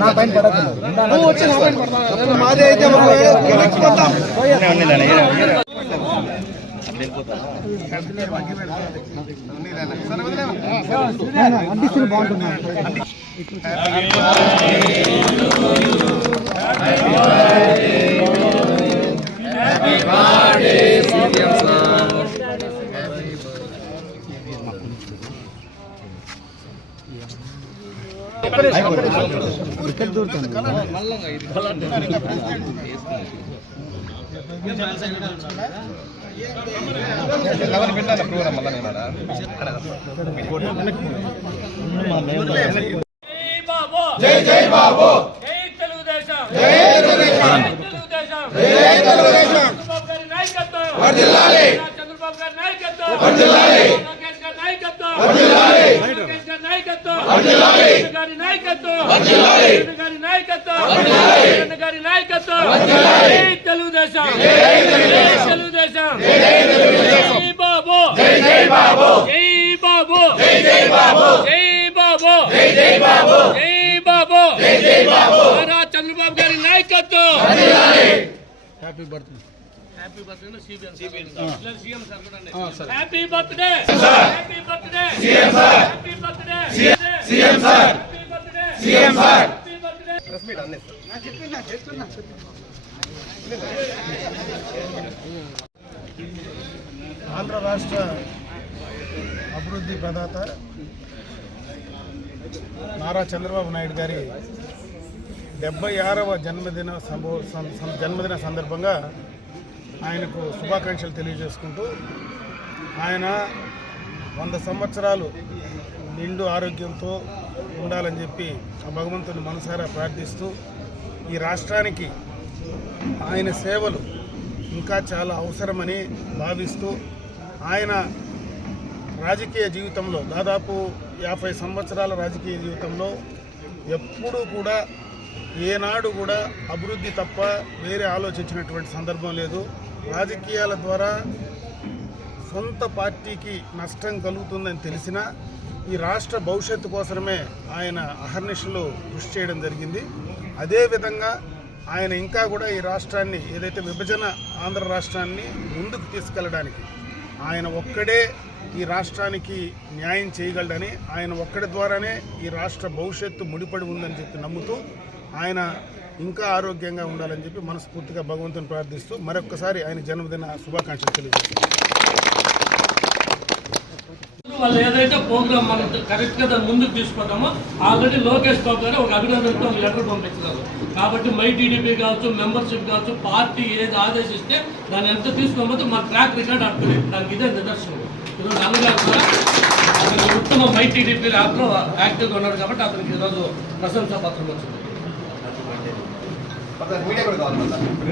నా పైన పడదు మాది అయితే అందిస్తున్న బాగుంటుంది. ఇక్కడ దూరుతుంది జై జై బాబు, జై తెలుగుదేశం, జై తెలుగుదేశం, జై తెలుగుదేశం. చంద్రబాబు గారి నాయకత్వం వర్ధిల్లాలి, చంద్రబాబు గారి నాయకత్వం వర్ధిల్లాలి, లోకేష్ గారి నాయకత్వం వర్ధిల్లాలి, లోకేష్ గారి నాయకత్వం వర్ధిల్లాలి, గారి నాయకత్వం వర్ధిల్లాలి, గారి నాయకత్వం వర్ధిల్లాలి, గారి నాయకత్వం వర్ధిల్లాలి. జై తెలుగుదేశం, జై తెలుగుదేశం, జై తెలుగుదేశం. జై బాబు, జై జై బాబు, జై బాబు, జై జై బాబు, జై బాబు, జై జై బాబు, జై బాబు, జై జై బాబు. చంద్రబాబు గారి నాయకత్వం వర్ధిల్లాలి. Happy birthday. Happy birthday CM sir కూడా. Happy birthday sir, happy birthday CM sir, happy birthday CM sir, happy birthday CM sir, happy birthday. Press meet అన్నీ నా చెప్తున్నా. ఆంధ్ర రాష్ట్ర అభివృద్ధి ప్రదాత నారా చంద్రబాబు నాయుడు గారి 76వ జన్మదిన సందర్భంగా ఆయనకు శుభాకాంక్షలు తెలియజేసుకుంటూ ఆయన 100 సంవత్సరాలు నిండు ఆరోగ్యంతో ఉండాలని చెప్పి ఆ భగవంతుని మనసారా ప్రార్థిస్తూ ఈ రాష్ట్రానికి ఆయన సేవలు ఇంకా చాలా అవసరమని భావిస్తూ ఆయన రాజకీయ జీవితంలో దాదాపు 50 సంవత్సరాల రాజకీయ జీవితంలో ఎప్పుడూ కూడా ఏనాడు కూడా అభివృద్ధి తప్ప వేరే ఆలోచించినటువంటి సందర్భం లేదు. రాజకీయాల ద్వారా సొంత పార్టీకి నష్టం కలుగుతుందని తెలిసినా ఈ రాష్ట్ర భవిష్యత్తు కోసమే ఆయన అహర్నిశలు కృషి చేయడం జరిగింది. అదేవిధంగా ఆయన ఇంకా కూడా ఈ రాష్ట్రాన్ని ఏదైతే విభజన ఆంధ్ర రాష్ట్రాన్ని ముందుకు తీసుకెళ్ళడానికి ఆయన ఒక్కడే ఈ రాష్ట్రానికి న్యాయం చేయగలడని, ఆయన ఒక్కడి ద్వారానే ఈ రాష్ట్ర భవిష్యత్తు ముడిపడి ఉందని చెప్పి నమ్ముతూ ఆయన ఇంకా ఆరోగ్యంగా ఉండాలని చెప్పి మనస్ఫూర్తిగా భగవంతుని ప్రార్థిస్తూ మరొక్కసారి ఆయన జన్మదిన శుభాకాంక్షలు తెలియజేస్తాం. వాళ్ళు ఏదైతే ప్రోగ్రామ్ మనం కరెక్ట్గా దాన్ని ముందుకు తీసుకుంటామో ఆల్రెడీ లోకేష్ బాబు గారు ఒక అభినందనతో ఒక లెటర్ పంపించారు. కాబట్టి మై టీడీపీ కావచ్చు, మెంబర్షిప్ కావచ్చు, పార్టీ ఏది ఆదేశిస్తే దాన్ని ఎంత తీసుకోకపోతే మా ట్రాక్ రికార్డ్ అడుగుతుంది. దానికి ఇదే నిదర్శనం. ఈరోజు అన్నగారు కూడా అతనికి ఉత్తమ మై టీడీపీ యాప్లో యాక్టివ్గా ఉన్నాడు కాబట్టి అతనికి ఈరోజు ప్రశంసా పత్రం వచ్చింది.